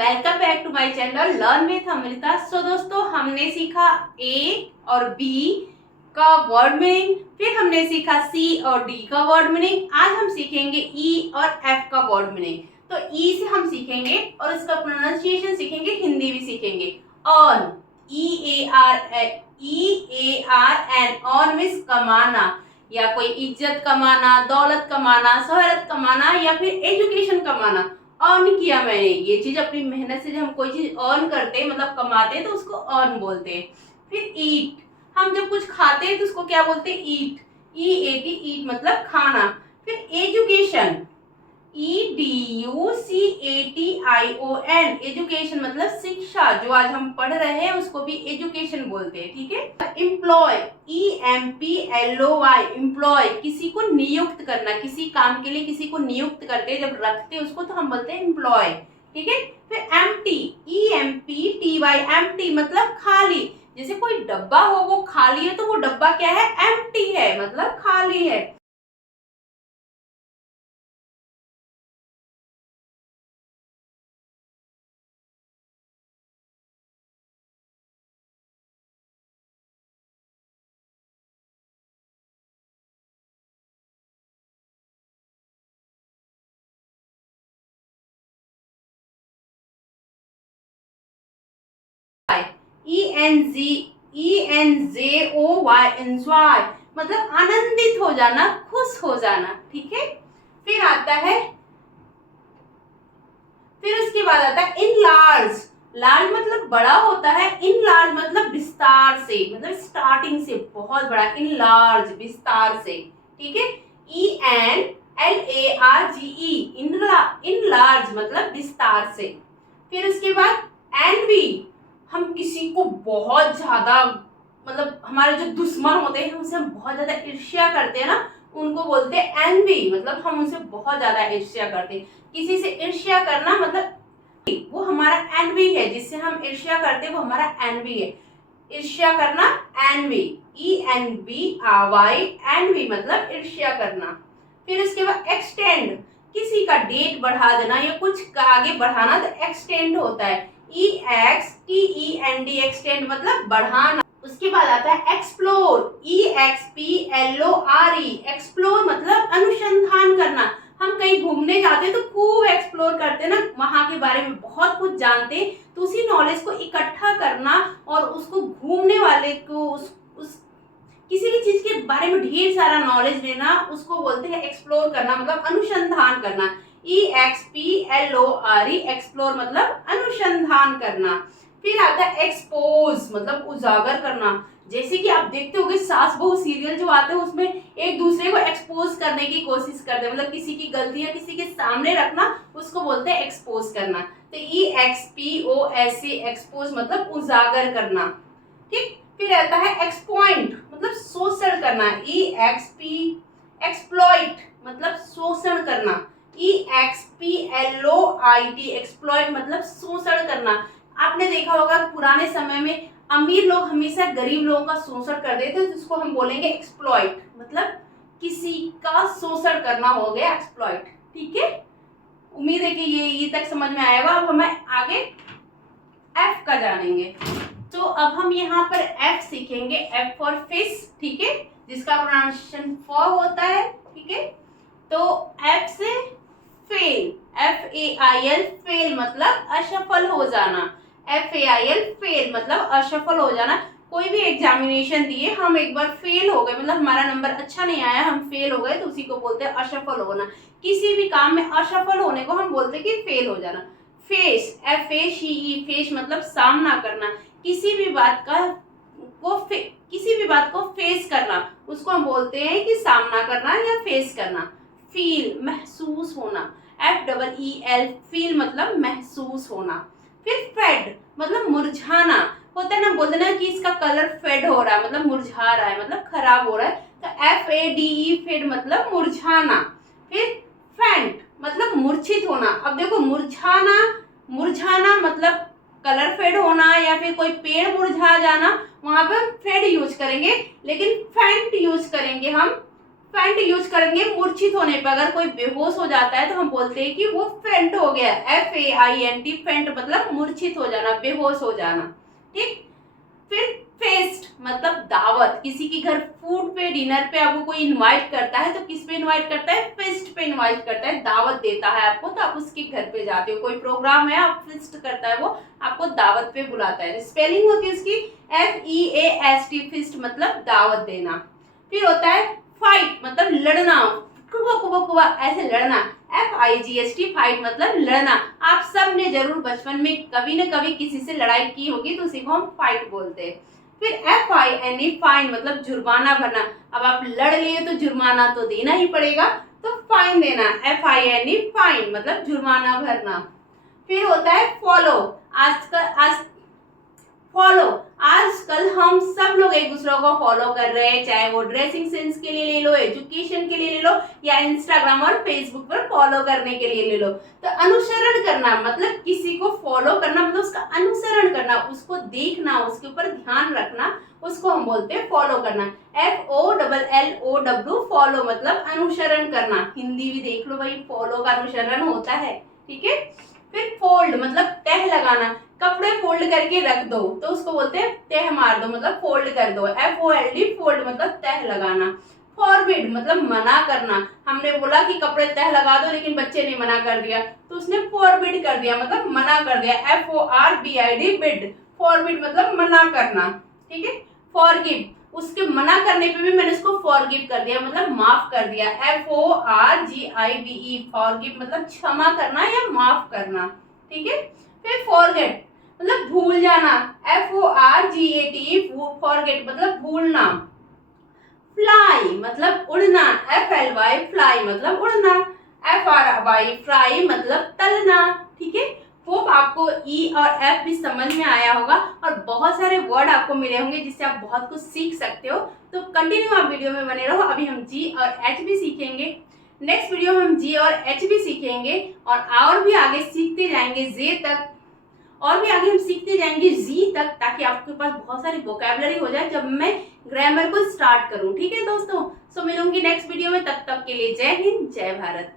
Welcome back to my channel learn with Amrita. So दोस्तों, हमने सीखा ए और बी का वर्ड मीनिंग, फिर हमने सीखा सी और डी का वर्ड मीनिंग। आज हम सीखेंगे ई और एफ का वर्ड मीनिंग। तो ई से हम सीखेंगे और इसका प्रोनाउंसिएशन सीखेंगे, हिंदी भी सीखेंगे। ऑन, EARN, ऑन मीन्स कमाना, या कोई इज्जत कमाना, दौलत कमाना, शोहरत कमाना, या फिर एजुकेशन कमाना। अर्न किया मैंने, ये चीज अपनी मेहनत से जब हम कोई चीज अर्न करते हैं मतलब कमाते हैं तो उसको अर्न बोलते हैं। फिर ईट, हम जब कुछ खाते हैं तो उसको क्या बोलते हैं? ईट, EAT, ईट मतलब खाना। फिर एजुकेशन, EDUCATION, एजुकेशन मतलब शिक्षा, जो आज हम पढ़ रहे हैं उसको भी एजुकेशन बोलते हैं। ठीक है। एम्प्लॉय, EMPLOY, एम्प्लॉय किसी को नियुक्त करना, किसी काम के लिए किसी को नियुक्त करते हैं, जब रखते हैं उसको तो हम बोलते हैं एम्प्लॉय। ठीक है। फिर एम्प्टी, EMPTY, एम्प्टी मतलब खाली। जैसे कोई डब्बा हो वो खाली है तो वो डब्बा क्या है? एम्प्टी है, मतलब खाली है। ENJOY, एंजॉय मतलब आनंदित हो जाना, खुश हो जाना। ठीक है। फिर आता है, फिर उसके बाद आता है इनलार्ज। लार्ज मतलब बड़ा होता है, इनलार्ज मतलब विस्तार से, मतलब स्टार्टिंग से बहुत बड़ा, इनलार्ज विस्तार से। ठीक है। ENLARGE, इनलार्ज मतलब विस्तार से। फिर उसके बाद एनवी, हम किसी को बहुत ज्यादा, मतलब हमारे जो दुश्मन होते हैं उनसे हम बहुत ज्यादा ईर्ष्या करते हैं ना, उनको बोलते हैं एनवी, मतलब हम उनसे बहुत ज्यादा ईर्ष्या करते हैं। किसी से ईर्ष्या करना मतलब वो हमारा एनवी है, जिससे हम ईर्ष्या करते हैं वो हमारा एनवी है। ईर्ष्या करना एनवी, ENVY, एनवी मतलब ईर्ष्या करना। फिर उसके बाद एक्सटेंड, किसी का डेट बढ़ा देना या कुछ का आगे बढ़ाना तो एक्सटेंड होता है, EXTEND, एक्सटेंड मतलब बढ़ाना। उसके बाद आता है एक्सप्लोर, EXPLORE, एक्सप्लोर मतलब अनुसंधान करना। हम कहीं घूमने जाते हैं तो खूब एक्सप्लोर करते हैं ना, वहां के बारे में बहुत कुछ जानते हैं, तो उसी नॉलेज को इकट्ठा करना और उसको घूमने वाले को उस किसी भी चीज के बारे में ढेर सारा नॉलेज लेना, उसको बोलते हैं एक्सप्लोर करना, मतलब अनुसंधान करना। EXPLORE, एक्सप्लोर मतलब अनुसंधान करना। फिर आता है एक्सपोज, मतलब उजागर करना। जैसे कि आप देखते होंगे सास बहू सीरियल जो आते हैं उसमें एक दूसरे को एक्सपोज करने की कोशिश करते हैं, मतलब किसी की गलतियां किसी के सामने रखना, उसको बोलते हैं एक्सपोज करना। तो EXPOS, एक्सपोज मतलब उजागर करना। ठीक। फिर आता है एक्सप्लॉइट, मतलब शोषण करना, एक्सप्लॉइट मतलब शोषण करना, EXPLOIT, एक्सप्लॉइट मतलब शोषण करना। आपने देखा होगा पुराने समय में अमीर लोग हमेशा गरीब लोगों का शोषण कर देते थे, जिसको हम बोलेंगे एक्सप्लॉइट, मतलब किसी का शोषण करना हो गया एक्सप्लॉइट। ठीक है। उम्मीद है कि ये तक समझ में आएगा। अब हमें आगे एफ का जानेंगे। तो अब हम यहाँ पर एफ सीखेंगे, एफ फॉर फिश। ठीक है, जिसका प्रोनाउंसिएशन फॉर होता है। ठीक है। तो एफ से फेल, FAIL, फेल मतलब असफल हो जाना, FAIL फेल मतलब असफल हो जाना। कोई भी एग्जामिनेशन दिए, हम एक बार फेल हो गए, मतलब हमारा नंबर अच्छा नहीं आया, हम फेल हो गए, तो उसी को बोलते हैं असफल होना। किसी भी काम में असफल होने को हम बोलते हैं कि फेल हो जाना। फेस, FACE, फेस मतलब सामना करना, किसी भी बात को फेस करना, उसको हम बोलते हैं कि सामना करना या फेस करना। फील, महसूस होना, FEEL, फील मतलब महसूस होना। फिर फेड मतलब मुरझाना, होता है ना, बोलते ना कि इसका कलर फेड हो रहा है, मतलब मुरझा रहा है, मतलब खराब हो रहा है, तो FADE, फेड मतलब मुरझाना। फिर फेंट मतलब मूर्छित होना। अब देखो मुरझाना मतलब कलर फेड होना, या फिर कोई पेड़ मुरझा जाना, वहां पर फेड यूज करेंगे, लेकिन फेंट यूज करेंगे हम फेंट यूज करेंगे मूर्छित होने पर। अगर कोई बेहोश हो जाता है तो हम बोलते हैं कि वो फेंट हो गया, FAINT, फेंट मतलब मूर्छित हो जाना, बेहोश हो जाना। ठीक। फिर फेस्ट मतलब दावत, किसी के घर फूड पे, डिनर पे आपको कोई इनवाइट करता है तो किस पे इनवाइट करता है? फेस्ट पे इनवाइट करता है, दावत देता है आपको, तो आप उसके घर पे जाते हो। कोई प्रोग्राम है, आप फेस्ट करता है, वो आपको दावत पे बुलाता है। स्पेलिंग होती है उसकी FEAST, फेस्ट मतलब दावत देना। फिर होता है फाइट मतलब लड़ना, कुबा कुबा कुबा ऐसे लड़ना, FIGST, फाइट मतलब लड़ना। आप सब ने जरूर बचपन में कभी न कभी किसी से लड़ाई की होगी तो उसी को हम फाइट बोलते हैं। फिर FINE, फाइन मतलब जुर्माना भरना। अब आप लड़ लिए तो जुर्माना तो देना ही पड़ेगा, तो फाइन देना, FINE, फाइन मतलब जुर्माना भरना। फिर होता है फॉलो। आजकल हम सब लोग एक दूसरे को फॉलो कर रहे हैं, चाहे वो ड्रेसिंग सेंस के लिए ले लो, एजुकेशन के लिए ले लो, या इंस्टाग्राम और फेसबुक पर फॉलो करने के लिए ले लो। तो अनुसरण करना मतलब किसी को फॉलो करना मतलब उसका अनुसरण करना, उसको देखना, उसके ऊपर ध्यान रखना, उसको हम बोलते हैं फॉलो करना। FOLLOW, फॉलो मतलब अनुसरण करना। हिंदी भी देख लो भाई, फॉलो का अनुसरण होता है। ठीक है। फिर फोल्ड मतलब तह लगाना, कपड़े फोल्ड करके रख दो तो उसको बोलते हैं तह मार दो, मतलब फोल्ड कर दो, FOLD, फोल्ड मतलब तह लगाना। फॉरबिड मतलब मना करना, हमने बोला कि कपड़े तह लगा दो लेकिन बच्चे ने मना कर दिया तो उसने फॉरबिड कर दिया, मतलब मना कर दिया, FORBID, बिड, फॉरबिड मतलब मना करना। ठीक है। फॉरगिव, उसके मना करने पे भी मैंने उसको फॉरगिव कर दिया, मतलब माफ कर दिया, FORGIVE, फॉरगिव मतलब क्षमा करना या माफ करना। ठीक है। फिर फॉरगेट मतलब भूल जाना, FORGET, फॉरगेट मतलब भूलना। फ्लाई मतलब उड़ना, FLY, फ्लाई मतलब उड़ना, FRY, फ्राई मतलब तलना। ठीक है। होप आपको E और F भी समझ में आया होगा और बहुत सारे वर्ड आपको मिले होंगे जिससे आप बहुत कुछ सीख सकते हो। तो कंटिन्यू आप वीडियो में बने रहो। अभी हम G और H भी सीखेंगे। नेक्स्ट वीडियो में हम G और H भी सीखेंगे और भी आगे सीखते जाएंगे Z तक, और भी आगे हम सीखते जाएंगे Z तक, ताकि आपके पास बहुत सारी वोकैबुलरी हो जाए जब मैं ग्रामर को स्टार्ट करूं। ठीक है दोस्तों, सो मिलूंगी नेक्स्ट वीडियो में, तब तक के लिए जय हिंद, जय भारत।